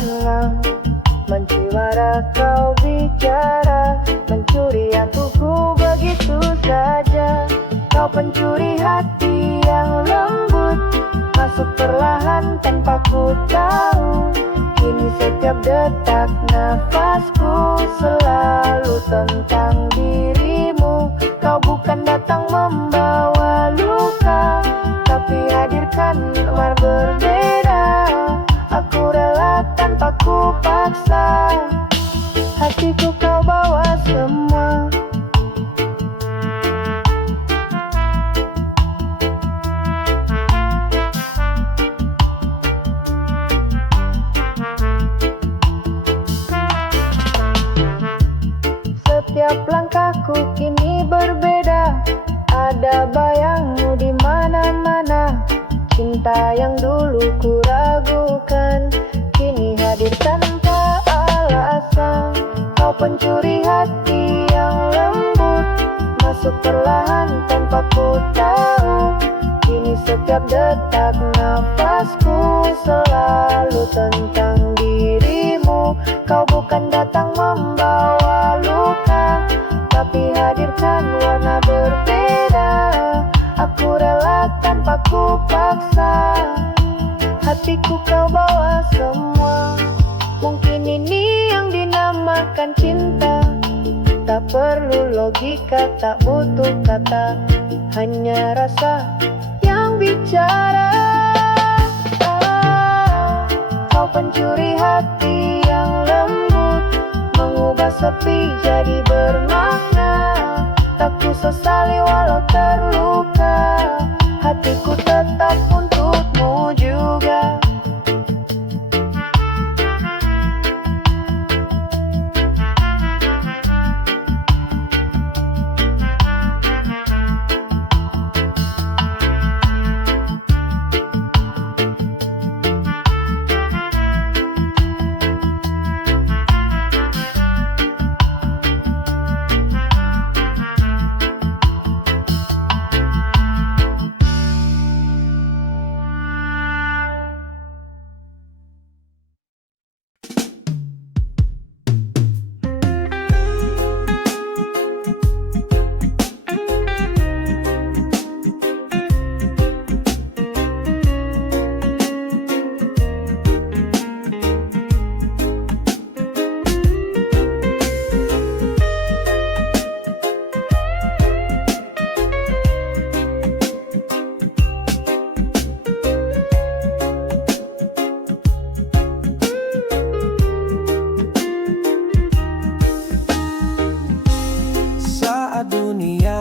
tenang. Menciwara kau bicara, mencuri hatiku begitu saja. Kau pencuri hati yang lembut, masuk perlahan tanpa ku tahu. Kini setiap detak nafasku selalu tentang dirimu. Kau bukan datang membawa luka, tapi hadirkan lemar berbeda. Aku rela tanpa ku paksa, hatiku kau bawa semua. Setiap langkahku kini berbeda, ada bayangmu di mana-mana. Cinta yang dulu ku ragukan, kini hadir tanpa alasan. Kau pencuri hati yang lembut, masuk perlahan tanpa ku tahu. Kini setiap detak nafasku selalu tentang dirimu. Kau bukan datang membawa luka, tapi hadirkan warna berbeda. Aku rela tanpa ku paksa, hatiku kau bawa semua. Mungkin ini yang dinamakan cinta, tak perlu logika, tak butuh kata, hanya rasa yang bicara. Kau pencuri hati yang lembut, mengubah sepi jadi bermakna. Tak ku sesali walau terluka, hatiku tetap untukmu juga.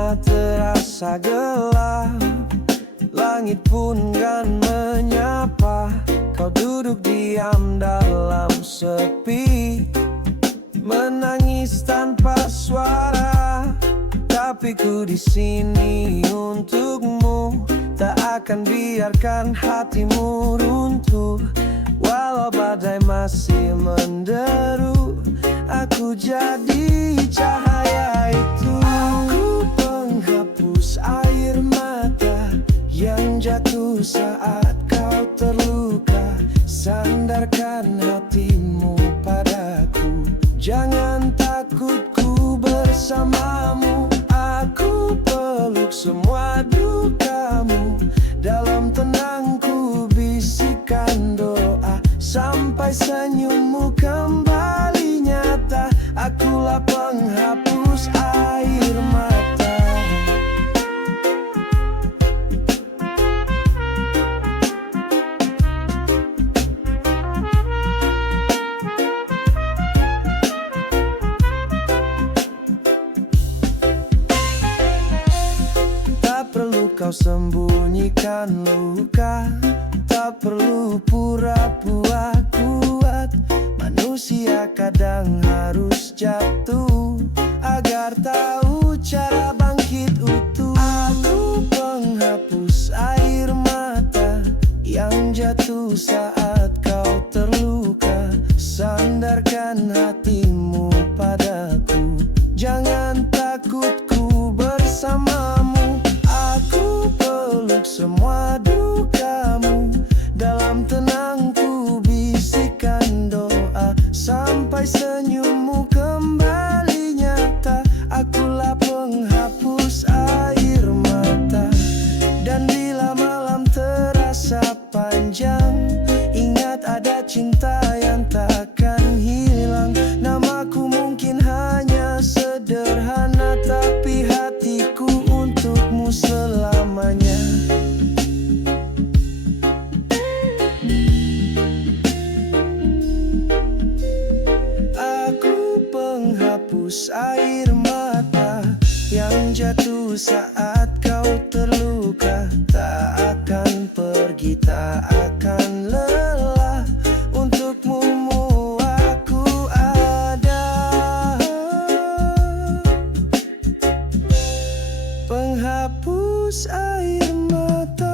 Terasa gelap, langit pun kan menyapa. Kau duduk diam dalam sepi, menangis tanpa suara. Tapi ku di sini untukmu, tak akan biarkan hatimu runtuh. Walau badai masih menderu, aku jadi cahaya itu. Hapus air mata yang jatuh saat kau terluka. Sandarkan hatimu padaku, jangan takut, ku bersamamu. Aku peluk semua dukamu, dalam tenangku bisikan doa. Sampai senyummu kembali nyata, akulah penghapus air mata. Kau sembunyikan luka, tak perlu pura-pura kuat. Manusia kadang harus jatuh agar tahu cara bangkit utuh. Aku penghapus air mata yang jatuh saat kau terluka. Sandarkan hatimu padaku, jangan takut, ku bersamamu. Aku peluk semua dukamu, dalam tenangku bisikan doa. panjang. Ingat ada cinta yang takkan hilang. Namaku mungkin hanya sederhana, tapi hatiku untukmu selamanya. Aku penghapus air mata yang jatuh saat kau terluka. Tak akan pergi, tak akan lelah. Untukmu aku ada. Penghapus air mata.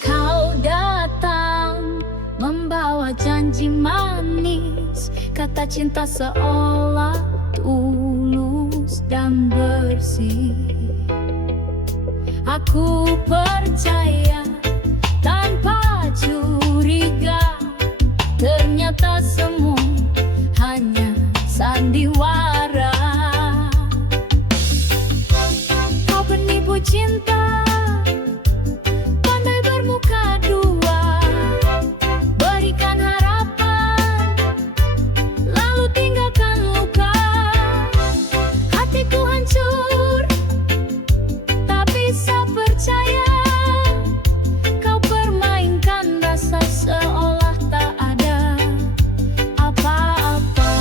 Kau datang membawa janji manis, kata cinta seolah tulus dan bersih. Aku percaya tanpa curiga, ternyata semua hanya sandiwara. Kau penipu cinta, pandai bermuka dua, berikan harapan, lalu tinggalkan luka. Hatiku hancur, tak bisa percaya. Kau permainkan rasa seolah tak ada apa-apa.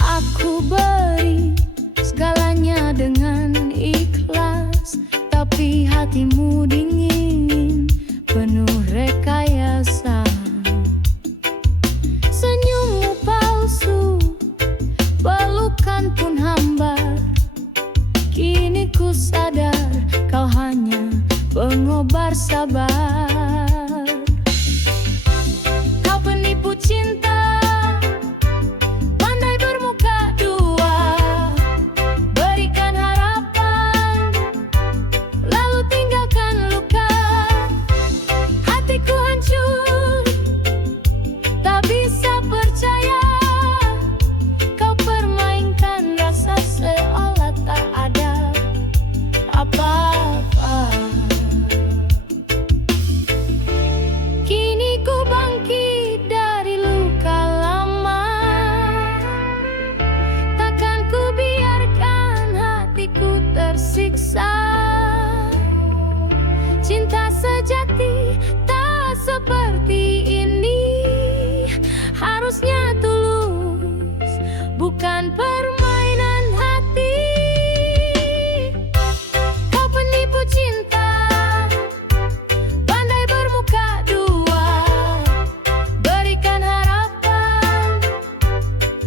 Aku beri segalanya dengan ikhlas, tapi hatimu dingin, penuh rekayasa. Senyummu palsu, pelukan pun hambar. Kini ku sadar kau hanya pengobar sabar. Kau penipu cinta, pandai bermuka dua, berikan harapan, lalu tinggalkan luka. Hatiku hancur, tak bisa percaya. Kau permainkan rasa seolah tak ada apa-apa. Kini ku bangkit dari luka lama, takkan ku biarkan hatiku tersiksa. Cinta sejati tak seperti ini, harusnya tulus, bukan permainan hati. Kau penipu cinta, pandai bermuka dua, berikan harapan,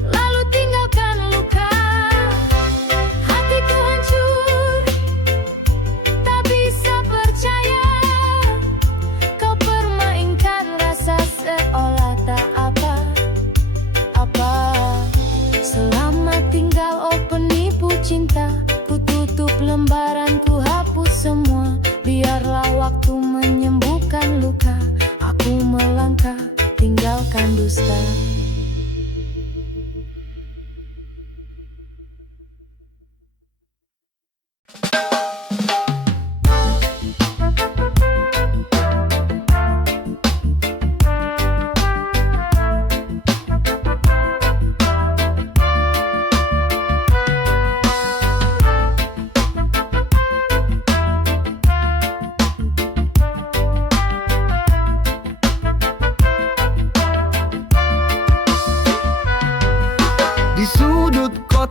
lalu tinggalkan luka. Hatiku hancur, tak bisa percaya. Kau permainkan rasa seolah tak apa-apa. Selamat tinggal.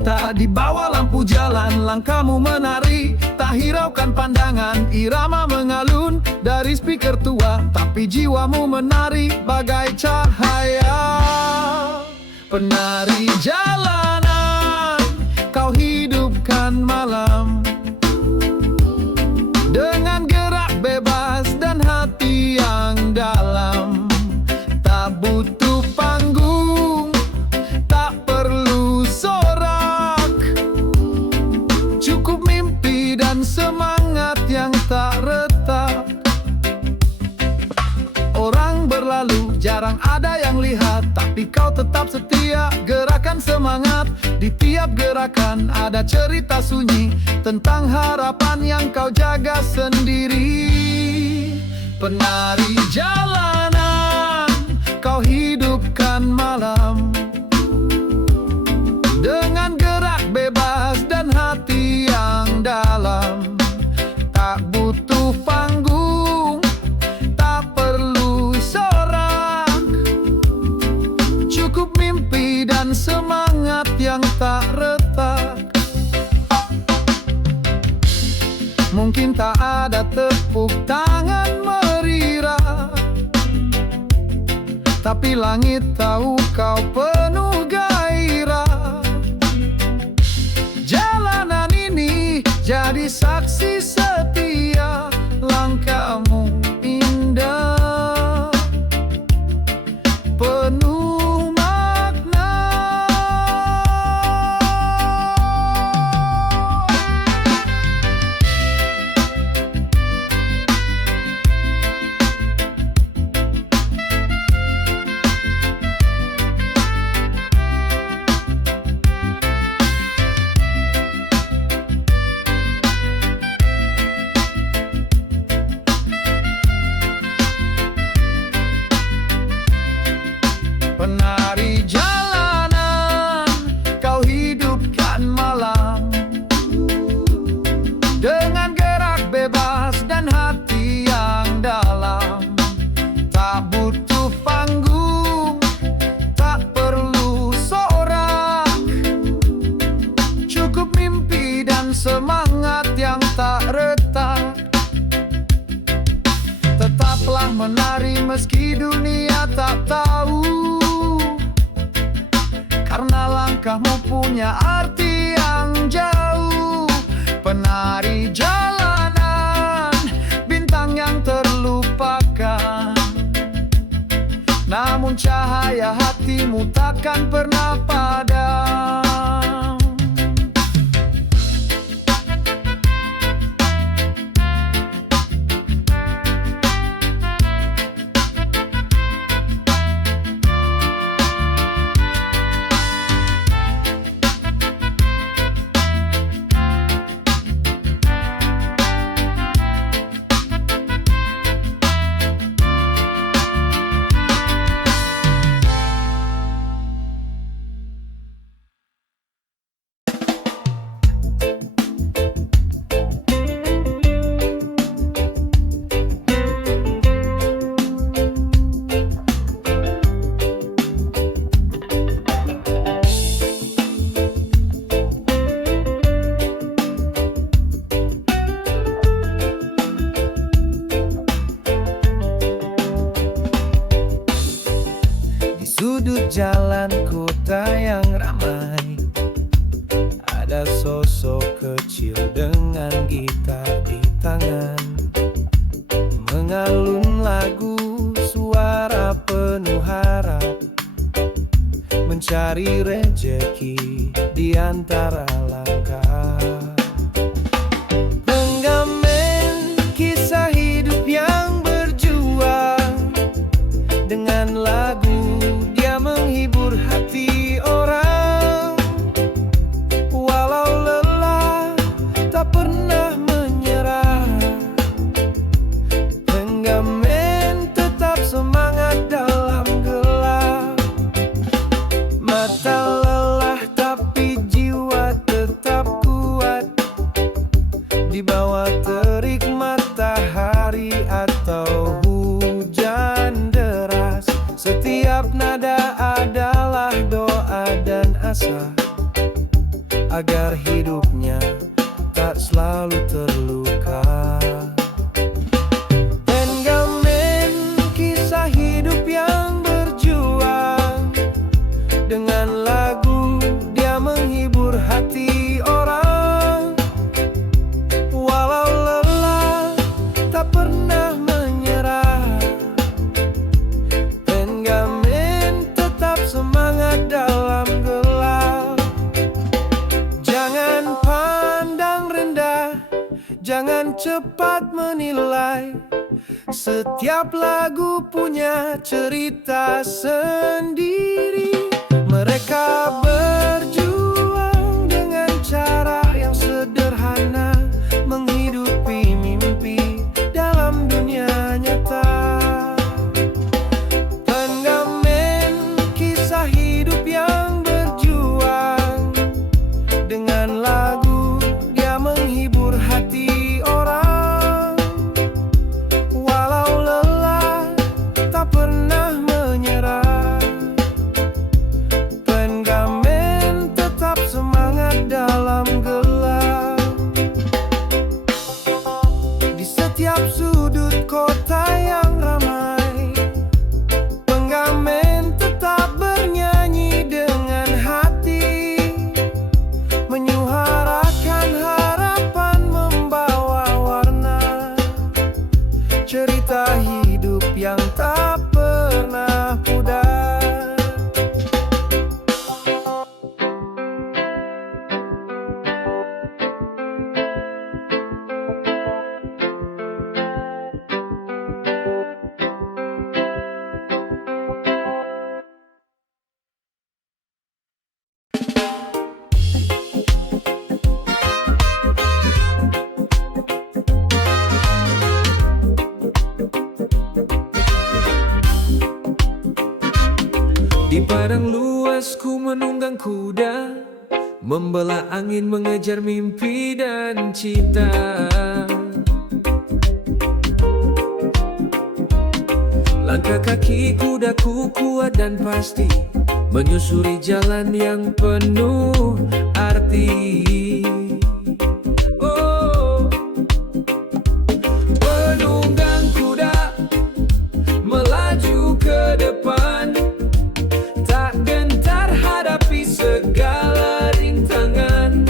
kota, di bawah lampu jalan langkahmu menari. Tak hiraukan pandangan, irama mengalun dari speaker tua, tapi jiwamu menari bagai cahaya. Penari jalanan, kau hidupkan malam dengan gerak bebas dan hati yang dalam. Tak butuh panggung, tak perlu sorak, cukup mimpi dan semangat yang tak retak. Orang berlalu, jarang ada yang lihat, tapi kau tetap setia, gerakan semangat. Di tiap gerakan ada cerita sunyi tentang harapan yang kau jaga sendiri. Penari jalanan, kau hidupkan malam dengan gerak bebas dan hati yang dalam. Tak butuh panggung, tak perlu sorak, cukup mimpi dan semangat yang tak retak. Mungkin tak ada tepuk tangan meriah, tapi langit tahu kau penuh gairah. Jalanan ini jadi saksi setia, langkahmu indah, penuh makna. Penari jalanan, kau hidupkan malam dengan gerak bebas dan hati yang dalam. Tak butuh panggung, tak perlu sorak, cukup mimpi dan semangat yang tak retak. Tetaplah menari meski dunia tak tahu, karena langkahmu punya arti yang jauh. Penari jalanan, bintang yang terlupakan, namun cahaya hatimu takkan pernah padam. Sudut jalan kota yang ramai, ada sosok kecil dengan gitar di tangan, mengalun lagu, suara penuh harap, mencari rejeki di antara langkah. Penggamen kisah hidup yang berjuang, dengan lagu dia menghibur hati orang. Walau lelah tak pernah menyerah, penggamen tetap semangat dalam gelap. Mata lelah tapi jiwa tetap kuat, di bawah terik matahari atau hujan deras. Setiap nada adalah doa dan asa, agar hidupnya tak selalu terluka. Penggamen kisah hidup yang berjuang, dengan lagu dia menghibur hati orang. Walau lelah tak pernah menyerah, Penggamen tetap semangat dalam gelap. Jangan pandang rendah, jangan cepat menilai. Setiap lagu punya cerita sendiri. Mereka berjuang dengan cara yang sederhana, menghidupi mimpi dalam dunia nyata. Penggamen kisah hidup yang berjuang, dengan lagu dia menghibur hati orang. Walau lelah tak pernah menyerah, Penggamen tetap semangat dalam gelap. Di setiap sudut kota yang ramai, Penggamen tetap bernyanyi dengan hati, menyuarakan harapan, membawa warna cerita hidup yang tak pernah pudar. Di padang luas ku menunggang kuda, membelah angin mengejar mimpi dan cita. Langkah kaki kudaku kuat dan pasti, menyusuri jalan yang penuh arti. Oh, penunggang kuda melaju ke depan, tak gentar hadapi segala rintangan.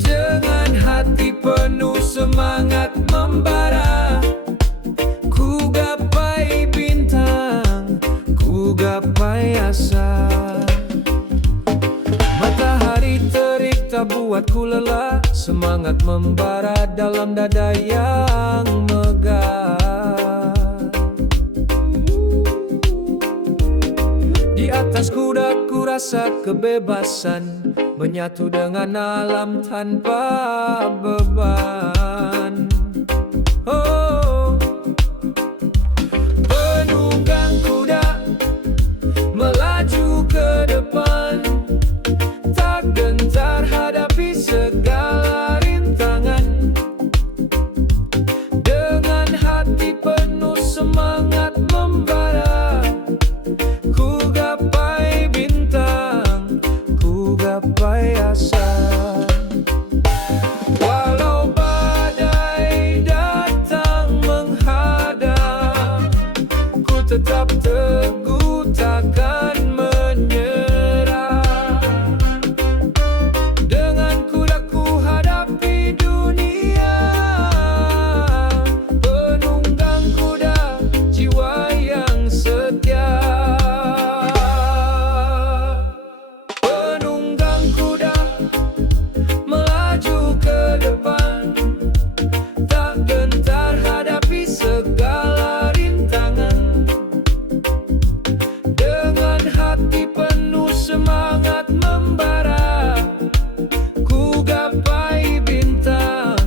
Dengan hati penuh semangat membara, ku gapai bintang, ku gapai asa. Matahari terik tak buatku lelah, semangat membara dalam dada yang megah. Di atas kuda ku rasa kebebasan, menyatu dengan alam tanpa beban. Oh, penunggang kuda melaju ke depan, tak gentar hadapi segala rintangan. Dengan hati penuh semangat membara, ku gapai bintang, ku gapai asa. Walau badai datang menghadap, ku tetap teguh takkan menyerah. Dengan kudaku hadapi dunia, penunggang kuda jiwa yang setia. Penunggang kuda melaju ke depan, tak gentar hadapi segala rintangan. Dengan hati penuh semangat membara, ku gapai bintang,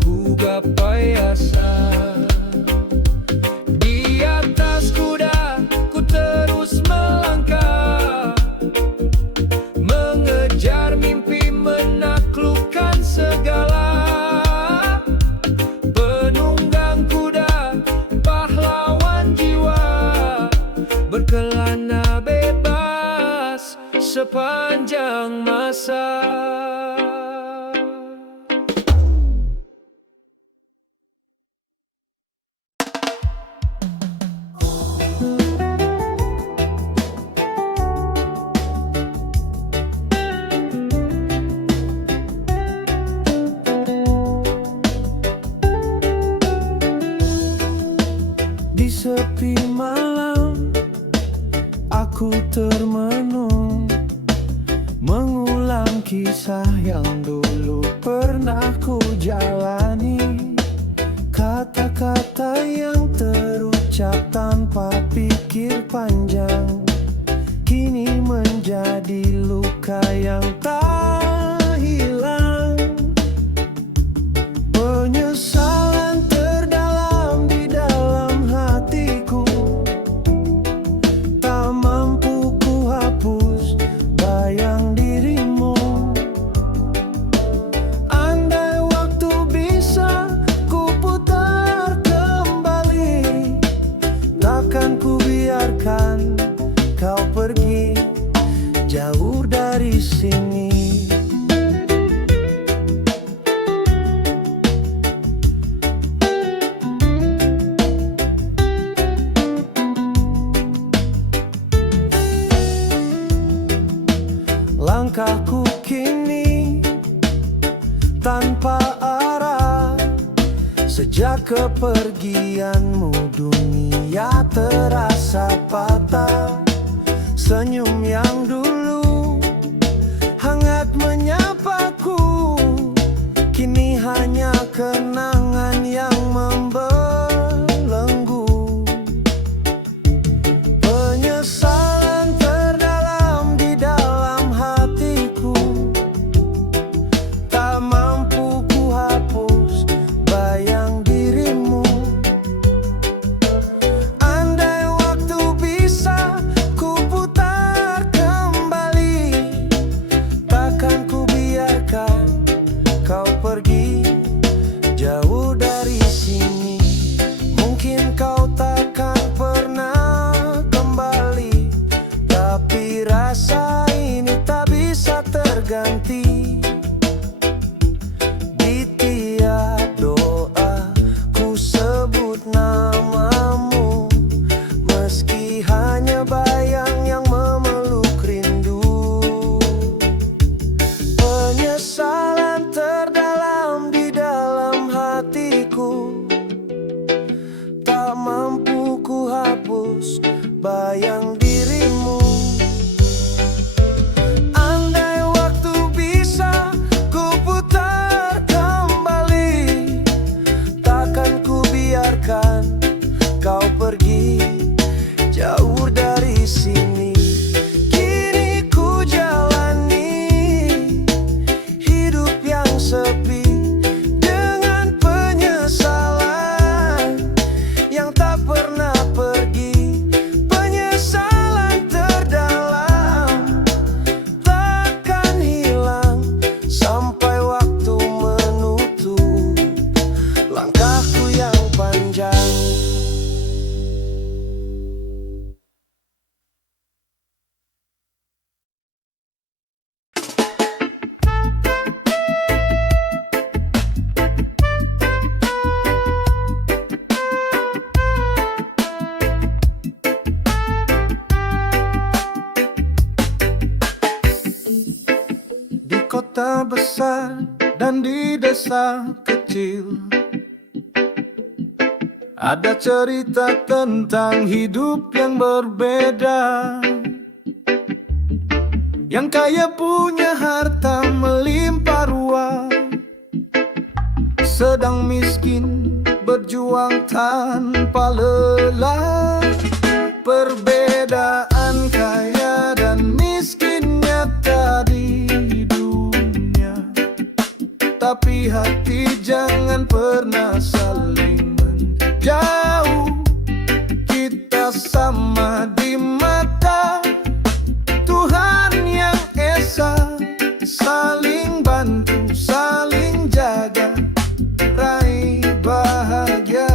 ku gapai asa. Di atas kuda ku terus melangkah, mengejar mimpi menaklukkan segala. Penunggang kuda pahlawan jiwa, berkelana bebas sepanjang masa. Di sepi malam, aku termenung, mengulang kisah yang dulu pernah ku jalani. Kata-kata yang terucap tanpa pikir panjang, kini menjadi luka yang tak hilang. Penyesalan terdalam di dalam hatiku, tak mampu ku hapus bayang dirimu. Andai waktu bisa ku putar kembali, takkan ku biarkan kau pergi jauh dari sini. Langkahku kini tanpa arah, sejak kepergianmu dunia terasa patah. Senyum yang dulu hangat menyapaku, kini hanya kenangan yang membelenggu. Penyesalan terdalam di dalam hatiku, tak mampu ku hapus bayang dirimu. Andai waktu bisa ku putar kembali, takkan ku biarkan kau pergi jauh dari sini. Mungkin kau takkan pernah kembali, tapi rasa ini tak bisa terganti. Di tiap doa ku sebut namamu, meski hanya bayang yang memeluk rindu. Penyesalan terdalam di dalam hatiku, tak mampu ku hapus bayang dirimu. Andai waktu bisa ku putar kembali, takkan ku biarkan kau pergi jauh dari sini. Kini ku jalani hidup yang sepi dengan penyesalan yang tak pernah pergi. Penyesalan terdalam takkan hilang sampai waktu menutup langkahku yang panjang. Di kota besar dan di desa kecil, ada cerita tentang hidup yang berbeda. Yang kaya punya harta melimpah ruah, sedang miskin berjuang tanpa lelah. Perbedaan kaya dan miskin nyata di dunia, tapi hati jangan pernah saling menjauh. Kita sama di mata Tuhan yang esa, saling bantu, saling jaga, raih bahagia.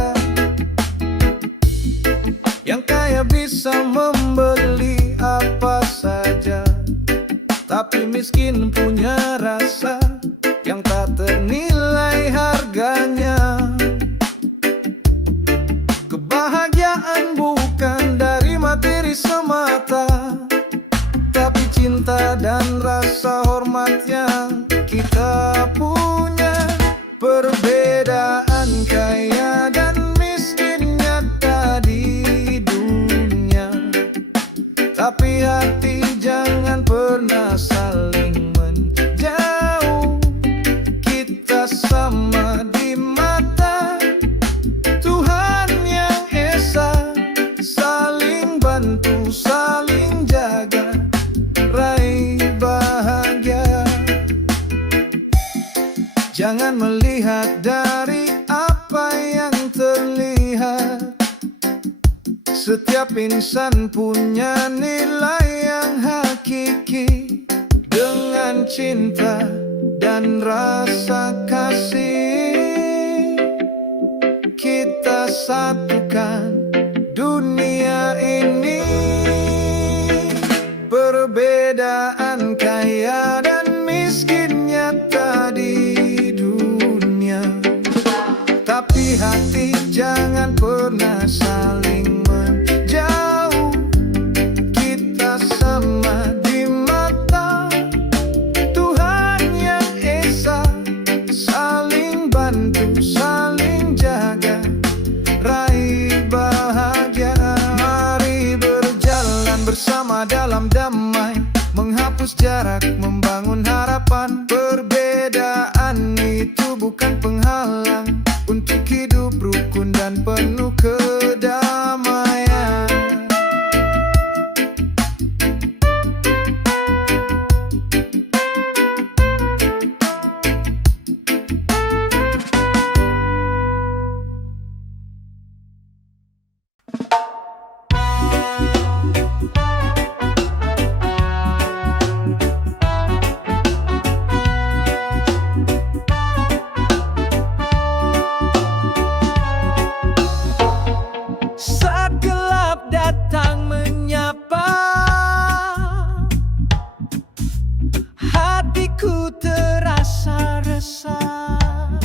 Yang kaya bisa membeli cinta dan rasa hormat yang kita punya. Perbedaan kaya dan miskin nyata di dunia, tapi hati jangan pernah saling menjauh. Kita sama di mata Tuhan yang Esa, saling bantu, saling jaga, raih bahagia. Jangan melihat dari apa yang terlihat. Setiap insan punya nilai yang hakiki. Dengan cinta dan rasa kasih, kita satukan dunia ini. Perbedaan kaya dan miskin nyata di dunia, tapi hati jangan pernah saling menjauh. Kita sama di mata Tuhan yang Esa, saling bantu, saling jaga, raih bahagia. Mari berjalan bersama dalam damai, menghapus jarak, membangun harapan. Perbedaan itu bukan penghalang untuk hidup rukun dan penuh kedamaian. Saat gelap datang menyapa, hatiku terasa resah,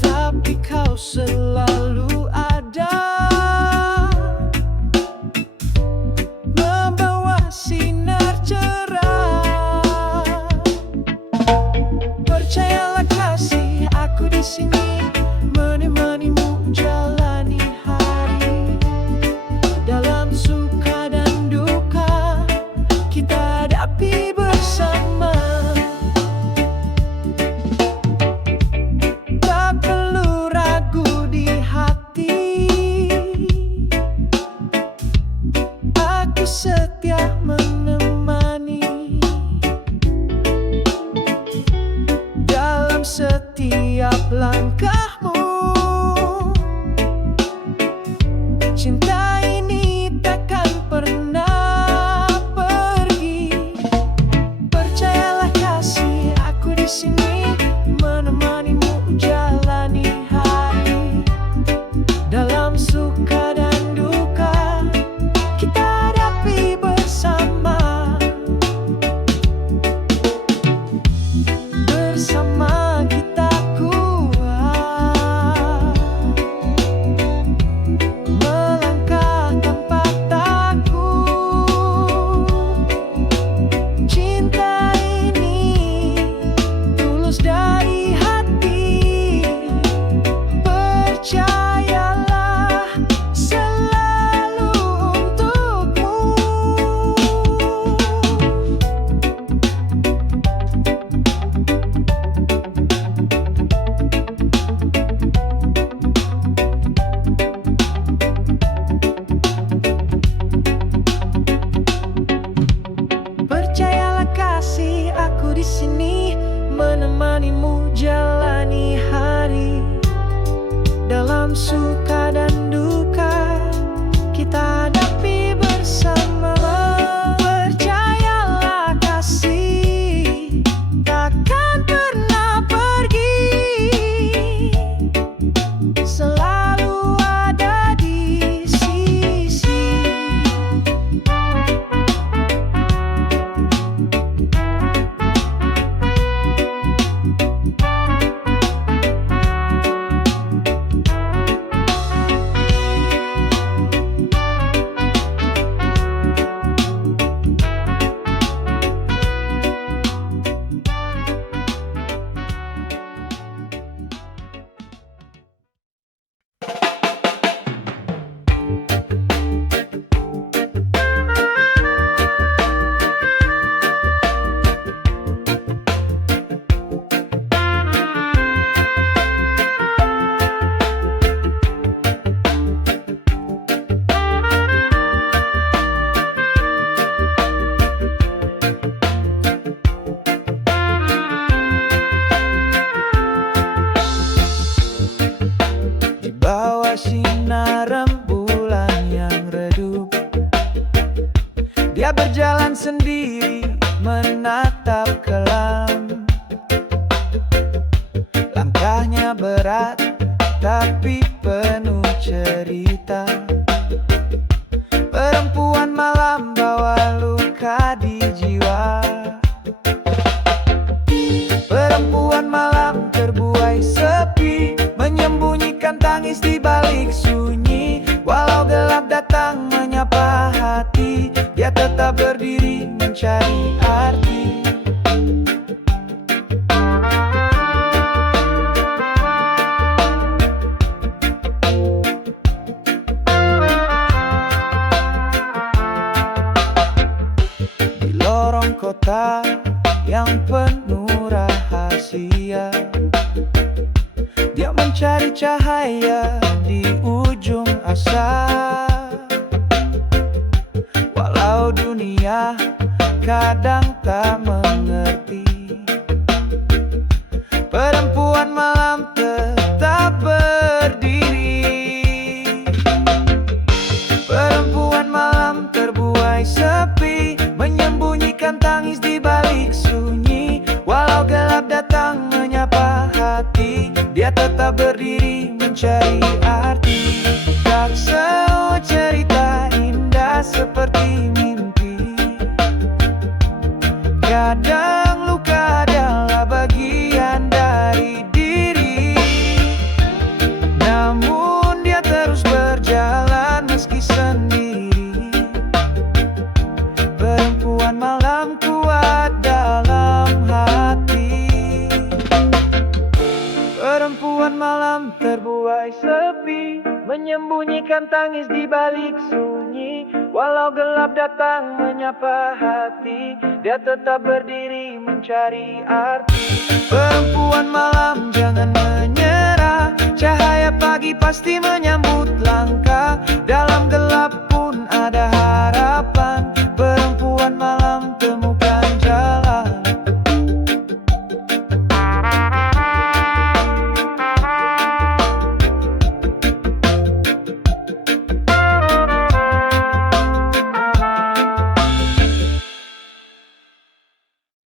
tapi kau selalu ada, membawa sinar cerah. Percayalah kasih, aku di sini menemanimu jalani hari. Dalam suka dan duka, kita hadapi bersama. Tak perlu ragu di hati, aku setia menemani. Dalam setiap langkahmu, cinta ini takkan pernah pergi. Percayalah kasih, aku di sini menemanimu jalani hari. Dalam suka dan duka, kita hadapi bersama. Bersama kita kuat, melangkah tanpa takut. Cinta ini tulus dari hati. Percayalah selalu untukmu. Percayalah kasih, aku di sini menemanimu jalani hari. Dalam suka dan duka, kita hadapi bersama. Percayalah kasih takkan pernah pergi, selalu ada di sisi. Dia berjalan sendiri menatap kelam. Langkahnya berat tapi penuh cerita. Perempuan malam bawa luka di jiwa. Perempuan malam terbuai sepi, menyembunyikan tangis di balik sunyi. Walau gelap datang menyapa hati, dia tetap berdiri mencari arti. Di lorong kota yang penuh rahasia, dia mencari cahaya di ujung asa. Walau dunia kadang tak mengerti, perempuan malam tetap berdiri. Perempuan malam terbuai sepi, menyembunyikan tangis di balik sunyi. Walau gelap datang menyapa hati, dia tetap berdiri mencari arti. Tak semua cerita indah seperti mimpi, kadang luka adalah bagian dari diri. Namun dia terus berjalan meski sendiri. Perempuan malam kuat dalam hati. Perempuan malam terbuai sepi, menyembunyikan tangis di balik sunyi. Walau gelap datang menyapa hati, dia tetap berdiri mencari arti. Perempuan malam jangan menyerah, cahaya pagi pasti menyambut langkah.